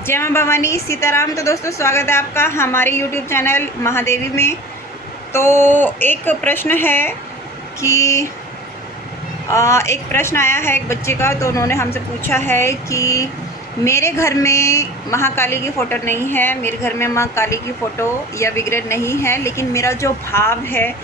जय मां भवानी, सीताराम। तो दोस्तों, स्वागत है आपका हमारे YouTube चैनल महादेवी में। तो एक प्रश्न है कि एक प्रश्न आया है एक बच्चे का। तो उन्होंने हमसे पूछा है कि मेरे घर में महाकाली की फ़ोटो नहीं है, मेरे घर में माँ काली की फ़ोटो या विग्रह नहीं है, लेकिन मेरा जो भाव है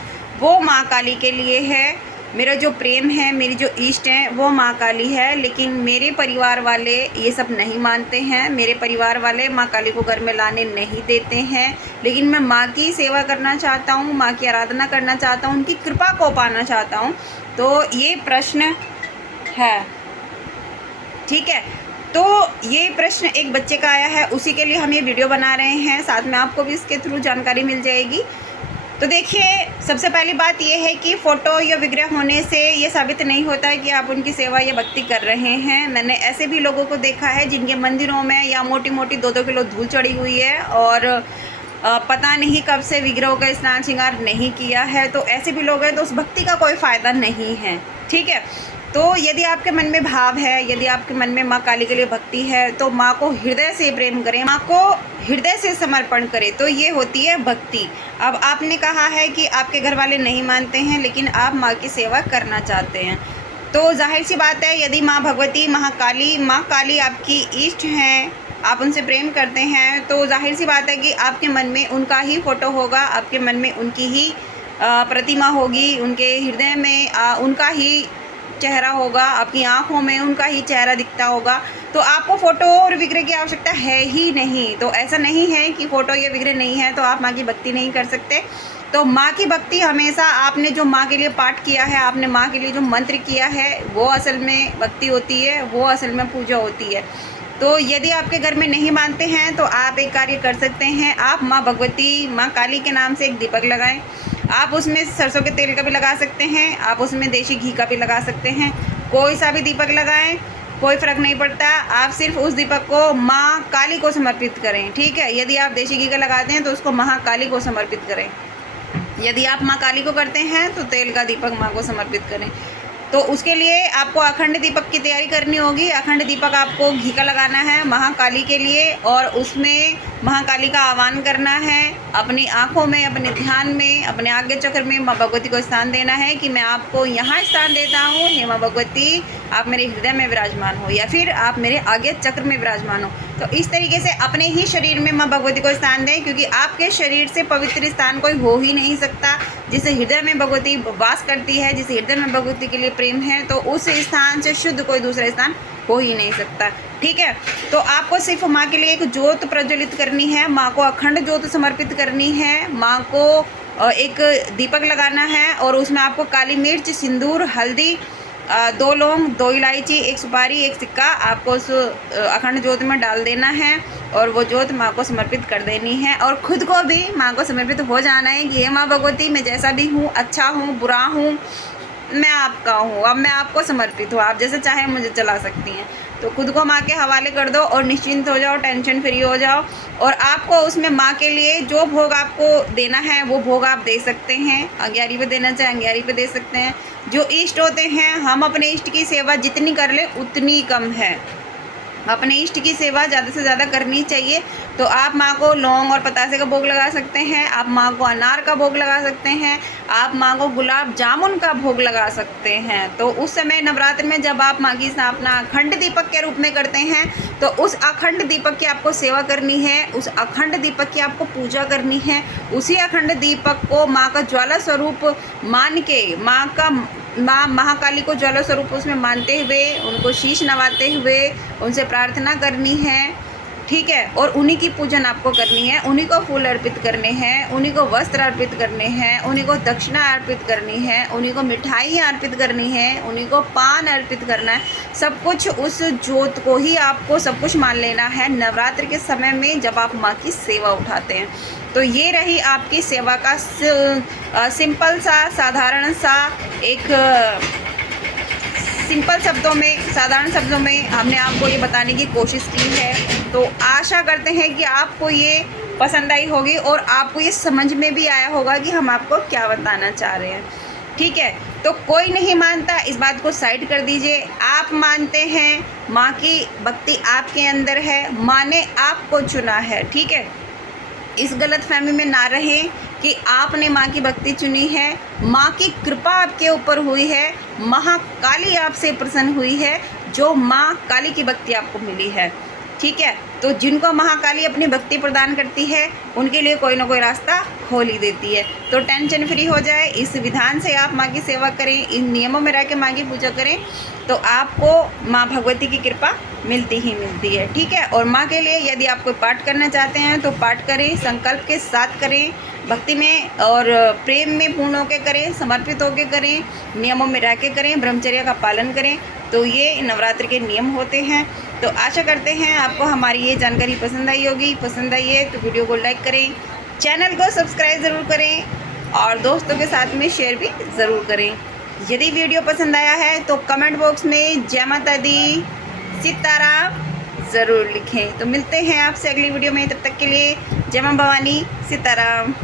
वो माँ काली के लिए है। मेरा जो प्रेम है, मेरी जो इष्ट है वो माँ काली है, लेकिन मेरे परिवार वाले ये सब नहीं मानते हैं। मेरे परिवार वाले माँ काली को घर में लाने नहीं देते हैं, लेकिन मैं माँ की सेवा करना चाहता हूँ, माँ की आराधना करना चाहता हूँ, उनकी कृपा को पाना चाहता हूँ। तो ये प्रश्न है, ठीक है। तो ये प्रश्न एक बच्चे का आया है, उसी के लिए हम ये वीडियो बना रहे हैं। साथ में आपको भी इसके थ्रू जानकारी मिल जाएगी। तो देखिए, सबसे पहली बात ये है कि फ़ोटो या विग्रह होने से ये साबित नहीं होता है कि आप उनकी सेवा या भक्ति कर रहे हैं। मैंने ऐसे भी लोगों को देखा है जिनके मंदिरों में या मोटी मोटी 2-2 किलो धूल चढ़ी हुई है और पता नहीं कब से विग्रहों का स्नान श्रृंगार नहीं किया है। तो ऐसे भी लोग हैं, तो उस भक्ति का कोई फ़ायदा नहीं है, ठीक है। तो यदि आपके मन में भाव है, यदि आपके मन में माँ काली के लिए भक्ति है, तो माँ को हृदय से प्रेम करें, माँ को हृदय से समर्पण करें, तो ये होती है भक्ति। अब आपने कहा है कि आपके घर वाले नहीं मानते हैं, लेकिन आप माँ की सेवा करना चाहते हैं। तो जाहिर सी बात है, यदि माँ भगवती, माँ काली आपकी इष्ट हैं, आप उनसे प्रेम करते हैं, तो जाहिर सी बात है कि आपके मन में उनका ही फ़ोटो होगा, आपके मन में उनकी ही प्रतिमा होगी, उनके हृदय में उनका ही चेहरा होगा, आपकी आंखों में उनका ही चेहरा दिखता होगा। तो आपको फ़ोटो और विग्रह की आवश्यकता है ही नहीं। तो ऐसा नहीं है कि फ़ोटो या विग्रह नहीं है तो आप माँ की भक्ति नहीं कर सकते। तो माँ की भक्ति हमेशा, आपने जो माँ के लिए पाठ किया है, आपने माँ के लिए जो मंत्र किया है, वो असल में भक्ति होती है, वो असल में पूजा होती है। तो यदि आपके घर में नहीं मानते हैं तो आप एक कार्य कर सकते हैं, आप माँ भगवती, माँ काली के नाम से एक दीपक लगाएं। आप उसमें सरसों के तेल का भी लगा सकते हैं, आप उसमें देसी घी का भी लगा सकते हैं। कोई सा भी दीपक लगाएं, कोई फ़र्क नहीं पड़ता। आप सिर्फ उस दीपक को माँ काली को समर्पित करें, ठीक है। यदि आप देसी घी का लगाते हैं तो उसको महाकाली को समर्पित करें। यदि आप माँ काली को करते हैं तो तेल का दीपक माँ को समर्पित करें। तो उसके लिए आपको अखंड दीपक की तैयारी करनी होगी। अखंड दीपक आपको घी का लगाना है महाकाली के लिए, और उसमें महाकाली का आह्वान करना है। अपनी आँखों में, अपने ध्यान में, अपने आज्ञा चक्र में माँ भगवती को स्थान देना है कि मैं आपको यहाँ स्थान देता हूँ, हे माँ भगवती, आप मेरे हृदय में विराजमान हो, या फिर आप मेरे आज्ञा चक्र में विराजमान हो। तो इस तरीके से अपने ही शरीर में माँ भगवती को स्थान दें, क्योंकि आपके शरीर से पवित्र स्थान कोई हो ही नहीं सकता। जिसे हृदय में भगवती वास करती है, जिसे हृदय में भगवती के लिए प्रेम है, तो उस स्थान से शुद्ध कोई दूसरा स्थान हो ही नहीं सकता, ठीक है। तो आपको सिर्फ माँ के लिए एक ज्योत प्रज्वलित करनी है, माँ को अखंड ज्योत समर्पित करनी है, माँ को एक दीपक लगाना है, और उसमें आपको काली मिर्च, सिंदूर, हल्दी, 2 लौंग, 2 इलायची, 1 सुपारी, 1 सिक्का आपको उस अखंड ज्योत में डाल देना है, और वो ज्योत माँ को समर्पित कर देनी है। और खुद को भी माँ को समर्पित हो जाना है कि हे माँ भगवती, मैं जैसा भी हूँ, अच्छा हूँ, बुरा हूँ, मैं आपका हूँ, अब मैं आपको समर्पित हूँ, आप जैसे चाहे मुझे चला सकती हैं। तो खुद को माँ के हवाले कर दो और निश्चिंत हो जाओ, टेंशन फ्री हो जाओ। और आपको उसमें माँ के लिए जो भोग आपको देना है वो भोग आप दे सकते हैं। अंग्यारी पे देना चाहे अंग्यारी पे दे सकते हैं। जो इष्ट होते हैं, हम अपने इष्ट की सेवा जितनी कर लें उतनी कम है। अपने इष्ट की सेवा ज़्यादा से ज़्यादा करनी चाहिए। तो आप माँ को लौंग और पतासे का भोग लगा सकते हैं, आप माँ को अनार का भोग लगा सकते हैं, आप माँ को गुलाब जामुन का भोग लगा सकते हैं। तो उस समय नवरात्र में जब आप माँ की स्थापना अखंड दीपक के रूप में करते हैं, तो उस अखंड दीपक की आपको सेवा करनी है, उस अखंड दीपक की आपको पूजा करनी है। उसी अखंड दीपक को माँ का ज्वाला स्वरूप मान के, माँ महाकाली को ज्वाला स्वरूप उसमें मानते हुए, उनको शीश नवाते हुए उनसे प्रार्थना करनी है, ठीक है। और उन्हीं की पूजन आपको करनी है, उन्हीं को फूल अर्पित करने हैं, उन्हीं को वस्त्र अर्पित करने हैं, उन्हीं को दक्षिणा अर्पित करनी है, उन्हीं को मिठाई अर्पित करनी है, उन्हीं को पान अर्पित करना है। सब कुछ उस ज्योत को ही आपको सब कुछ मान लेना है नवरात्र के समय में जब आप माँ की सेवा उठाते हैं। तो ये रही आपकी सेवा का सिंपल सा, साधारण सा, एक सिंपल शब्दों में, साधारण शब्दों में हमने आपको ये बताने की कोशिश की है। तो आशा करते हैं कि आपको ये पसंद आई होगी और आपको ये समझ में भी आया होगा कि हम आपको क्या बताना चाह रहे हैं, ठीक है। तो कोई नहीं मानता, इस बात को साइड कर दीजिए। आप मानते हैं, माँ की भक्ति आपके अंदर है, माँ ने आपको चुना है, ठीक है। इस गलत फहमी में ना रहें कि आपने माँ की भक्ति चुनी है, माँ की कृपा आपके ऊपर हुई है, महाकाली आपसे प्रसन्न हुई है, जो माँ काली की भक्ति आपको मिली है, ठीक है। तो जिनको महाकाली अपनी भक्ति प्रदान करती है उनके लिए कोई ना कोई रास्ता खोल ही देती है। तो टेंशन फ्री हो जाए, इस विधान से आप माँ की सेवा करें, इन नियमों में रह के माँ की पूजा करें, तो आपको माँ भगवती की कृपा मिलती ही मिलती है, ठीक है। और माँ के लिए यदि आप कोई पाठ करना चाहते हैं तो पाठ करें, संकल्प के साथ करें, भक्ति में और प्रेम में पूर्ण होकर करें, समर्पित होकर करें, नियमों में रह के करें, ब्रह्मचर्य का पालन करें। तो ये नवरात्र के नियम होते हैं। तो आशा करते हैं आपको हमारी ये जानकारी पसंद आई होगी। पसंद आई है तो वीडियो को लाइक करें, चैनल को सब्सक्राइब ज़रूर करें और दोस्तों के साथ में शेयर भी ज़रूर करें। यदि वीडियो पसंद आया है तो कमेंट बॉक्स में जय माता दी, सीताराम ज़रूर लिखें। तो मिलते हैं आपसे अगली वीडियो में, तब तक के लिए जय मां भवानी, सीताराम।